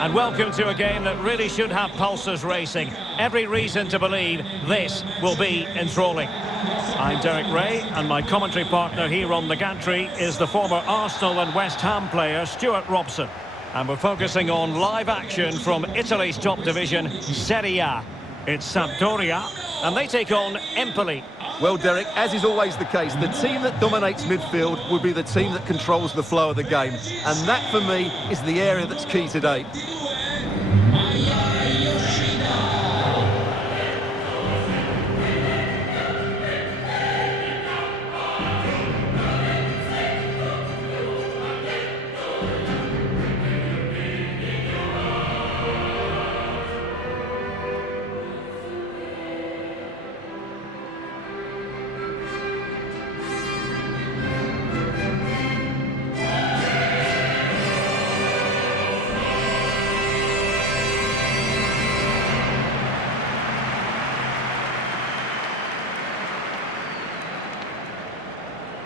And welcome to a game that really should have pulses racing. Every reason to believe this will be enthralling. I'm Derek Ray, and my commentary partner here on the gantry is the former Arsenal and West Ham player Stuart Robson. And we're focusing on live action from Italy's top division, Serie A. It's Sampdoria, and they take on Empoli. Well, Derek, as is always the case, the team that dominates midfield will be the team that controls the flow of the game. And that, for me, is the area that's key today.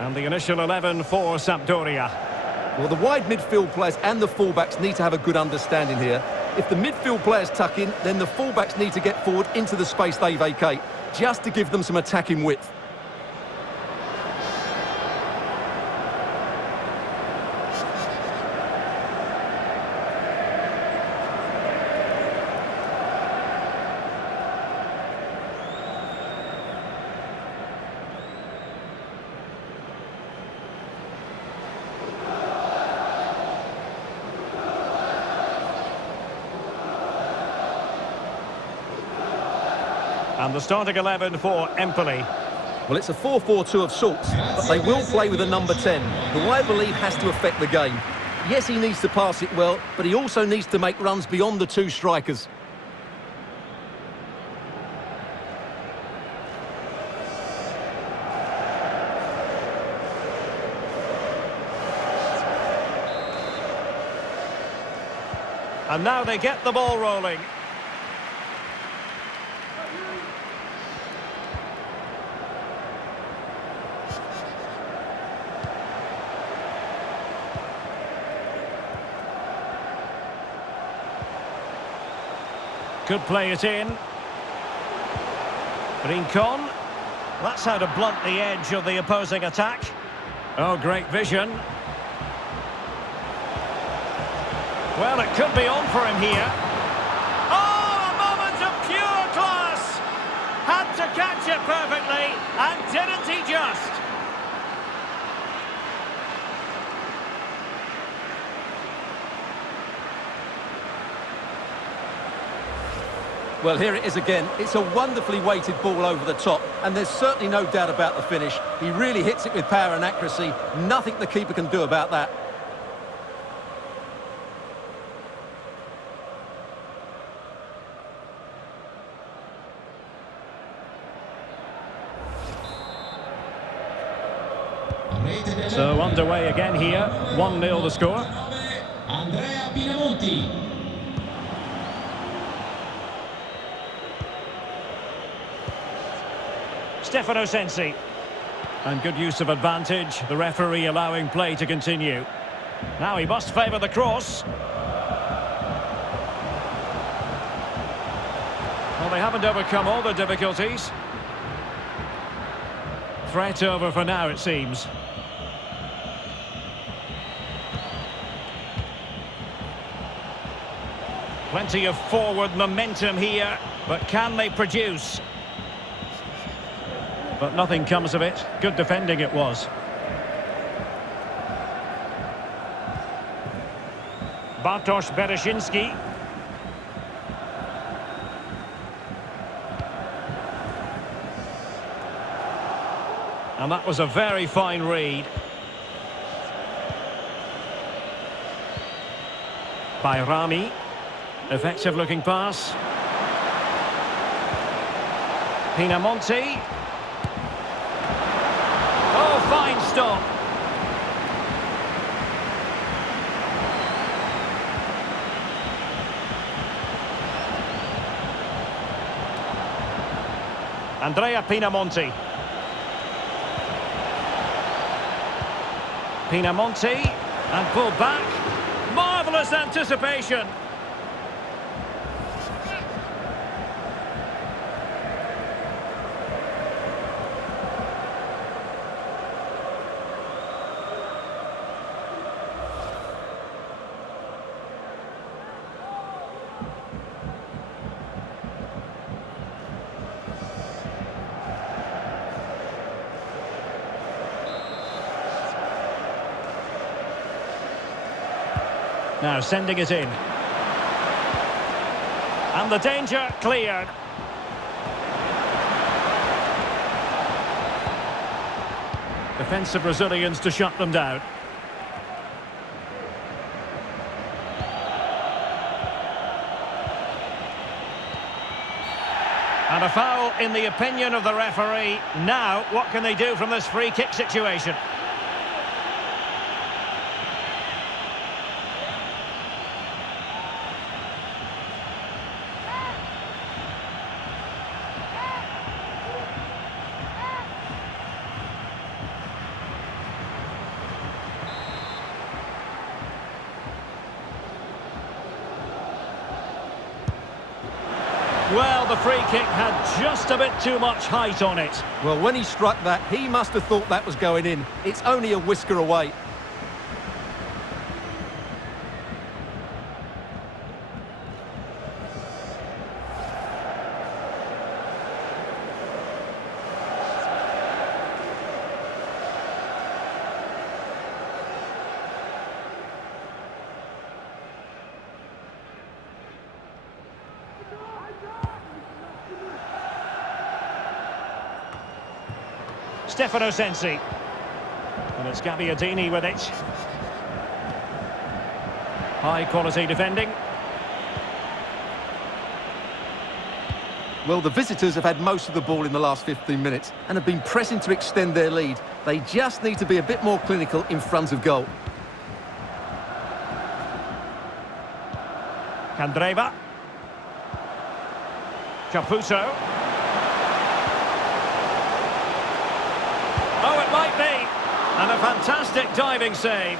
And the initial 11 for Sampdoria. Well, the wide midfield players and the fullbacks need to have a good understanding here. If the midfield players tuck in, then the fullbacks need to get forward into the space they vacate, just to give them some attacking width. And the starting 11 for Empoli. Well, it's a 4-4-2 of sorts, but they will play with a number 10, who I believe has to affect the game. Yes, he needs to pass it well, but he also needs to make runs beyond the two strikers. And now they get the ball rolling. Could play it in. Rincon. That's how to blunt the edge of the opposing attack. Oh, great vision. Well, it could be on for him here. Oh, a moment of pure class! Had to catch it perfectly, and didn't he just? Well, here it is again. It's a wonderfully weighted ball over the top, and there's certainly no doubt about the finish. He really hits it with power and accuracy. Nothing the keeper can do about that. So underway again here. 1-0 the score. Stefano Sensi. And good use of advantage. The referee allowing play to continue. Now he must favour the cross. Well, they haven't overcome all the difficulties. Threat over for now, it seems. Plenty of forward momentum here, but can they produce? But nothing comes of it. Good defending it was. Bartosz Bereszyński. And that was a very fine read. By Rami. Effective looking pass. Pinamonti. Oh, fine stop. Andrea Pinamonti. Pinamonti, and pulled back. Marvellous anticipation. Now sending it in. And the danger cleared. Defensive Brazilians to shut them down. And a foul in the opinion of the referee. Now, what can they do from this free kick situation? Well, the free kick had just a bit too much height on it. Well, when he struck that, he must have thought that was going in. It's only a whisker away. Stefano Sensi. And it's Gabbiadini with it. High quality defending. Well, the visitors have had most of the ball in the last 15 minutes and have been pressing to extend their lead. They just need to be a bit more clinical in front of goal. Candreva. Caputo. Oh, it might be. And a fantastic diving save.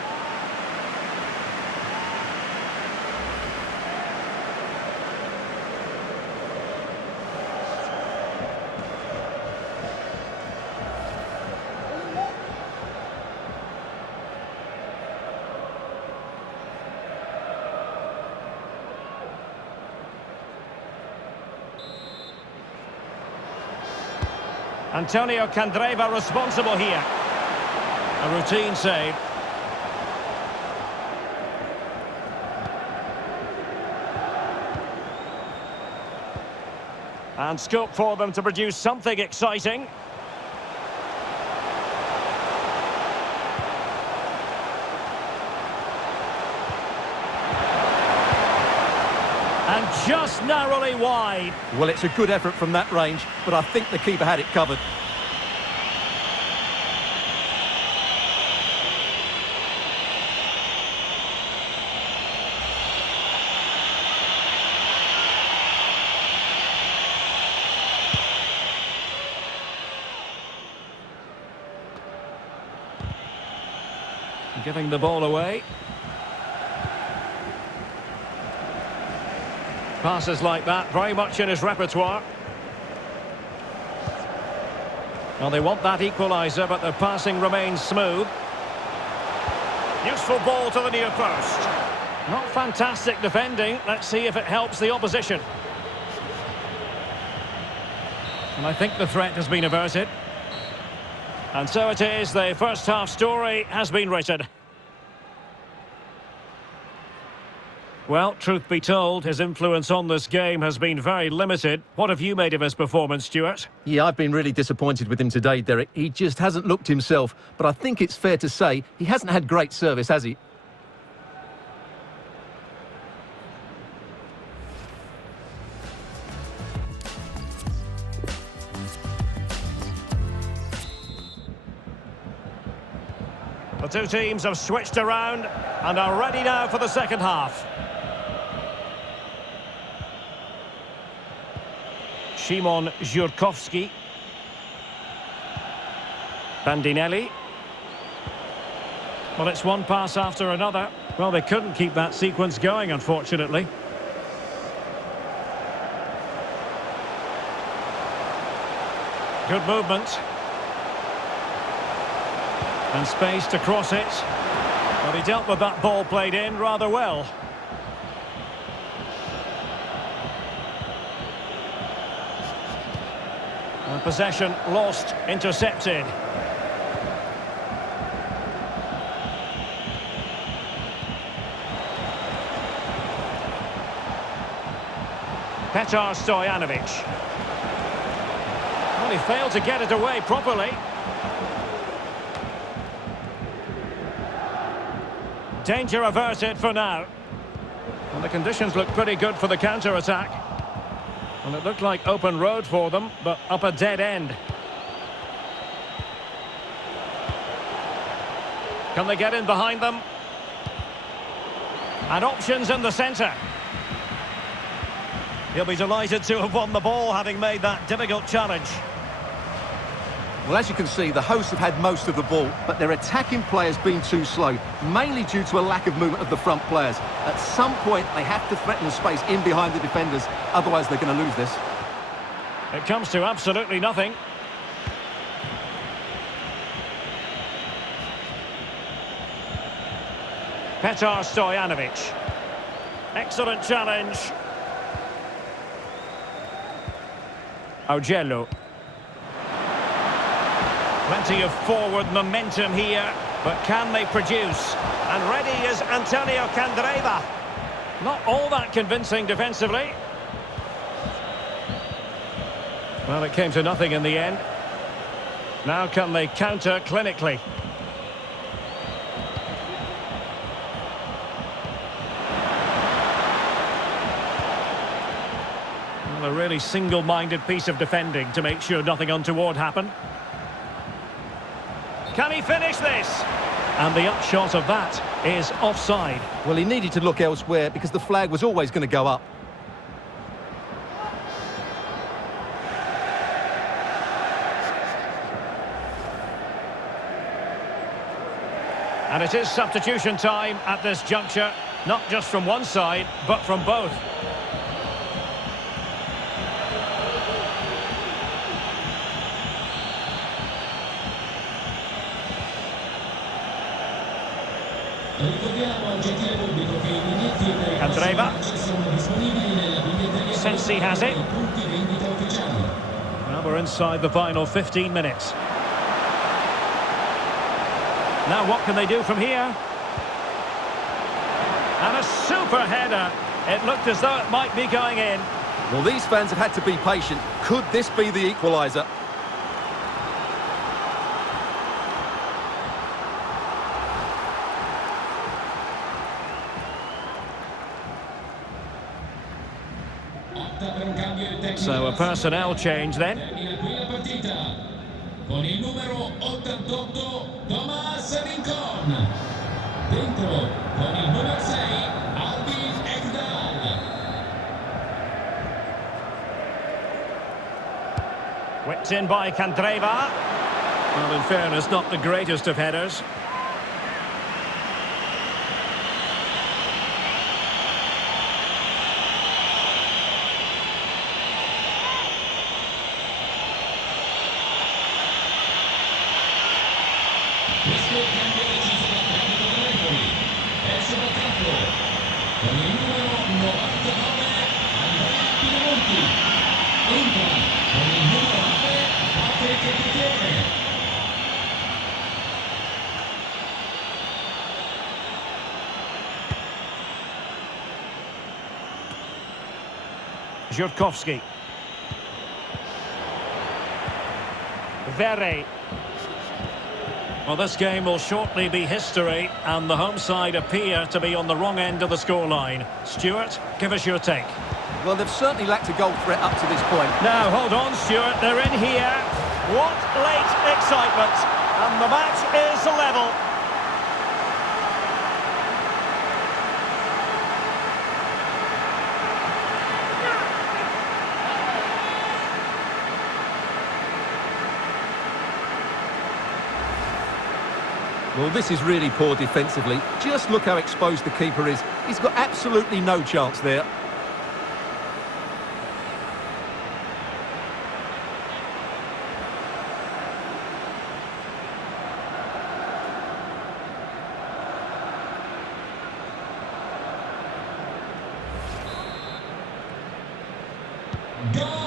Antonio Candreva responsible here. A routine save. And scope for them to produce something exciting. And just narrowly wide. Well, it's a good effort from that range, but I think the keeper had it covered. Giving the ball away. Passes like that, very much in his repertoire. Well, they want that equaliser, but their passing remains smooth. Useful ball to the near post. Not fantastic defending. Let's see if it helps the opposition. And I think the threat has been averted. And so it is, the first half story has been written. Well, truth be told, his influence on this game has been very limited. What have you made of his performance, Stuart? Yeah, I've been really disappointed with him today, Derek. He just hasn't looked himself. But I think it's fair to say he hasn't had great service, has he? The two teams have switched around and are ready now for the second half. Szymon Żurkowski. Bandinelli. Well, it's one pass after another. Well, they couldn't keep that sequence going, unfortunately. Good movement. And space to cross it. Well, he dealt with that ball played in rather well. And possession lost, intercepted. Petar Stojanovic. Well, he failed to get it away properly. Danger averted for now. And the conditions look pretty good for the counter-attack. And it looked like open road for them, but up a dead end. Can they get in behind them? And options in the centre. He'll be delighted to have won the ball, having made that difficult challenge. Well, as you can see, the hosts have had most of the ball, but their attacking players been too slow, mainly due to a lack of movement of the front players. At some point, they have to threaten the space in behind the defenders, otherwise they're going to lose this. It comes to absolutely nothing. Petar Stojanovic. Excellent challenge. Augello. Plenty of forward momentum here, but can they produce? And ready is Antonio Candreva. Not all that convincing defensively. Well, it came to nothing in the end. Now can they counter clinically? Well, a really single-minded piece of defending to make sure nothing untoward happened. Can he finish this? And the upshot of that is offside. Well, he needed to look elsewhere because the flag was always going to go up. And it is substitution time at this juncture, not just from one side, but from both. Candreva. Sensi has it. Well, we're inside the final 15 minutes. Now what can they do from here? And a super header. It looked as though it might be going in. Well, these fans have had to be patient. Could this be the equaliser? So a personnel change then. Con il numero 88 Thomas Rincon. Dentro con il numero 6 Alvin Ekdal. Whipped in by Candreva. Well, in fairness, not the greatest of headers. Questo cambio deciso dal tecnico dell'Empoli. Esce dal campo con il numero 99 Andrea Pinamonti. Entra con il numero 9 Patrick Gutierrez. Żurkowski. Verre. Well, this game will shortly be history, and the home side appear to be on the wrong end of the scoreline. Stuart, give us your take. Well, they've certainly lacked a goal threat up to this point. Now, hold on, Stuart, they're in here. What late excitement, and the match is level. Well, this is really poor defensively. Just look how exposed the keeper is. He's got absolutely no chance there.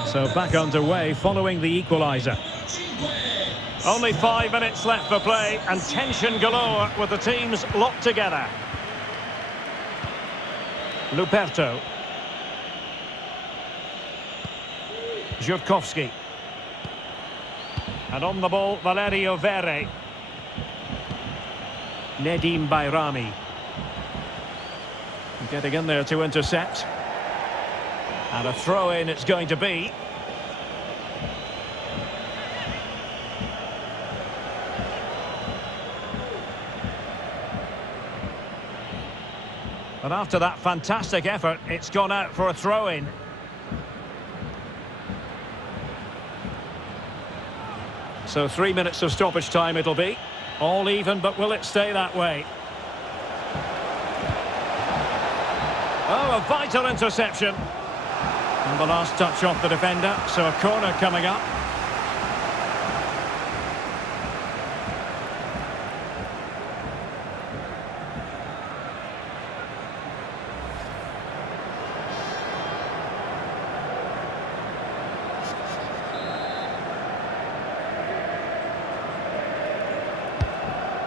So back underway following the equaliser. Only 5 minutes left for play and tension galore with the teams locked together. Luperto. Żurkowski. And on the ball, Valerio Verre. Nedim Bayrami. Getting in there to intercept. And a throw-in it's going to be. But after that fantastic effort, it's gone out for a throw-in. So 3 minutes of stoppage time it'll be. All even, but will it stay that way? Oh, a vital interception. And the last touch off the defender, so a corner coming up.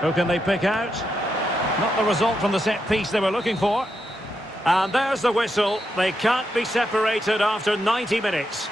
Who can they pick out? Not the result from the set piece they were looking for. And there's the whistle. They can't be separated after 90 minutes.